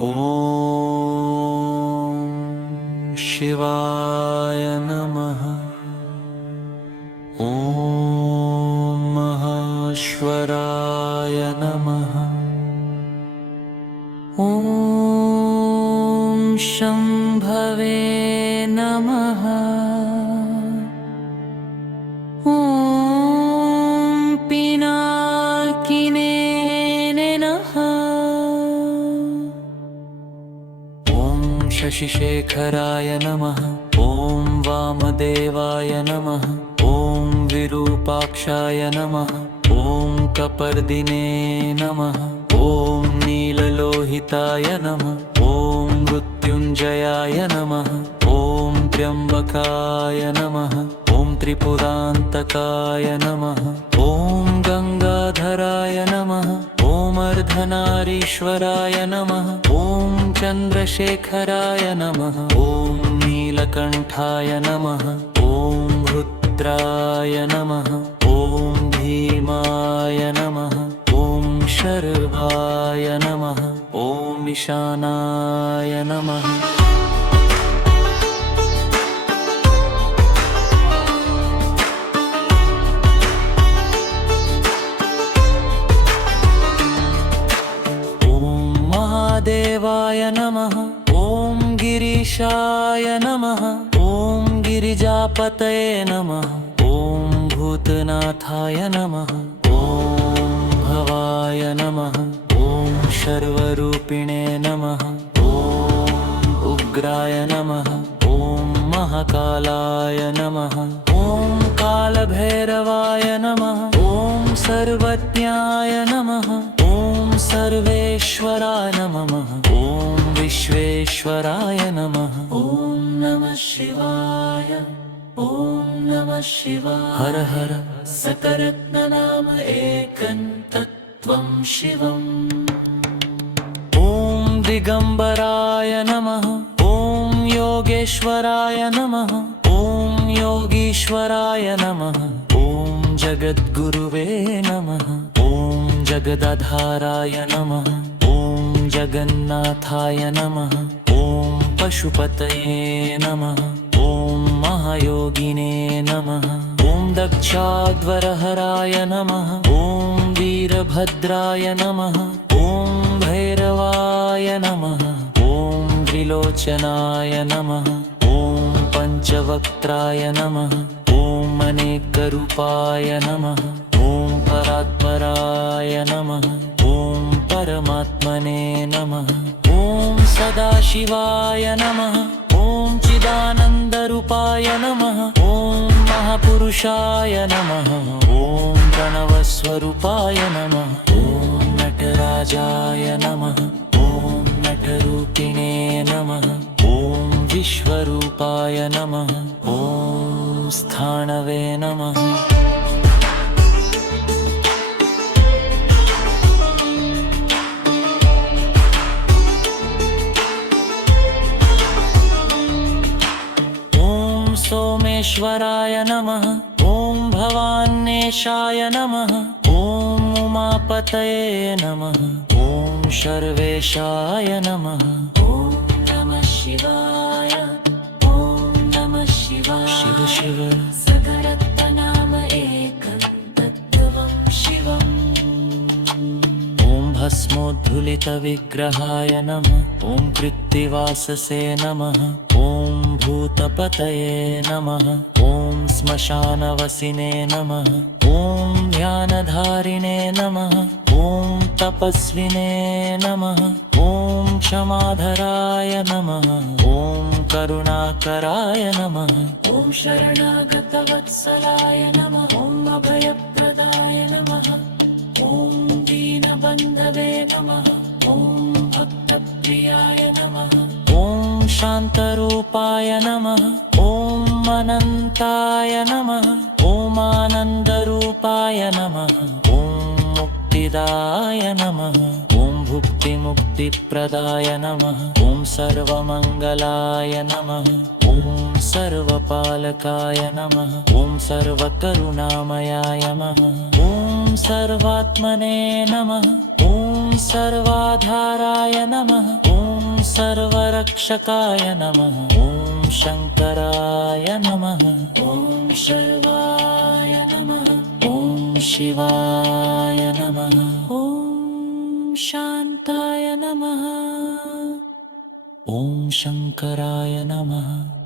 ॐ शिवाय नमः। ॐ महेश्वराय नमः। ॐ शम्भवे नमः। ॐ पिनाकिने नमः। ॐ शशिशेखराय नमः। ॐ वामदेवाय नमः। ॐ विरूपाक्षाय नमः। ॐ कपर्दिने नमः। ॐ नीललोहिताय नमः। ॐ मृत्युञ्जयाय नमः। ॐ त्र्यम्बकाय नमः। ॐ त्रिपुरान्तकाय नमः। ॐ गङ्गाधराय नमः। ॐ अर्धनारीश्वराय नमः। ॐ चन्द्रशेखराय नमः। ॐ नीलकण्ठाय नमः। ॐ रुद्राय नमः। ॐ भीमाय नमः। ॐ शर्वाय नमः। ॐ ईशानाय नमः। देवाय नमः। ॐ गिरीशाय नमः। ॐ गिरिजापतये नमः। ॐ भूतनाथाय नमः। ॐ भवाय नमः। ॐ सर्वरूपिणे नमः। ॐ उग्राय नमः। ॐ महाकालाय नमः। ॐ कालभैरवाय नमः। ॐ सर्वज्ञाय नमः। ॐ सर्वेश्वराय नमः। ॐ विश्वेश्वराय नमः। ॐ नमः शिवाय। ॐ नमः शिवाय। हर हर सकरत्ननाम एकं तत्त्वं शिवम्। ॐ दिगम्बराय नमः। ॐ योगेश्वराय नमः। ॐ योगीश्वराय नमः। ॐ जगद्गुरुवे नमः। ॐ जगदाधाराय नमः। ॐ जगन्नाथाय नमः। ॐ पशुपतये नमः। ॐ महायोगिने नमः। ॐ दक्षाध्वरहराय नमः। ॐ वीरभद्राय नमः। ॐ भैरवाय नमः। ॐ त्रिलोचनाय नमः। ॐ पञ्चवक्त्राय नमः। ॐ अनेकरूपाय नमः। ॐ परात्पराय नमः। ॐ परमात्मने नमः। ॐ सदाशिवाय नमः। ॐ चिदानन्दरूपाय नमः। ॐ महापुरुषाय नमः। ॐ प्रणवस्वरूपाय नमः। ॐ नटराजाय नमः। ॐ नटरूपिणे नमः। ॐ विश्वरूपाय नमः। ॐ स्थाणवे नमः। सोमेश्वराय नमः। ॐ भवान्येशाय नमः। ॐ उमापतये नमः। ॐ सर्वेशाय नमः। ॐ नमः शिवाय। ॐ नमः शिवाय। शिव शिव सकरत्ननाम एकं तत्त्वं शिवम्। ॐ भस्मोद्धुलितविग्रहाय नमः। ॐ कृत्तिवाससे नमः। ॐ भूतपतये नमः। ॐ श्मशानवसिने नमः। ॐ ध्यानधारिणे नमः। ॐ तपस्विने नमः। ॐ क्षमाधराय नमः। ॐ करुणाकराय नमः। ॐ शरणागतवत्सलाय नमः। ॐ अभयप्रदाय नमः। ॐ दीनबन्धवे नमः। ॐ भक्तप्रियाय नमः। ॐ शान्तरूपाय नमः। ॐ अनन्ताय नमः। ॐ आनन्दरूपाय नमः। ॐ मुक्तिदाय नमः। ॐ भुक्तिमुक्तिप्रदाय नमः। ॐ सर्वमङ्गलाय नमः। ॐ सर्वपालकाय नमः। ॐ सर्वकरुणामयाय नमः। ॐ सर्वात्मने नमः। ॐ सर्वाधाराय नमः। ॐ सर्वरक्षकाय नमः। ॐ शङ्कराय नमः। ॐ शर्वाय नमः। ॐ शिवाय नमः। ॐ शान्ताय नमः। ॐ शङ्कराय नमः।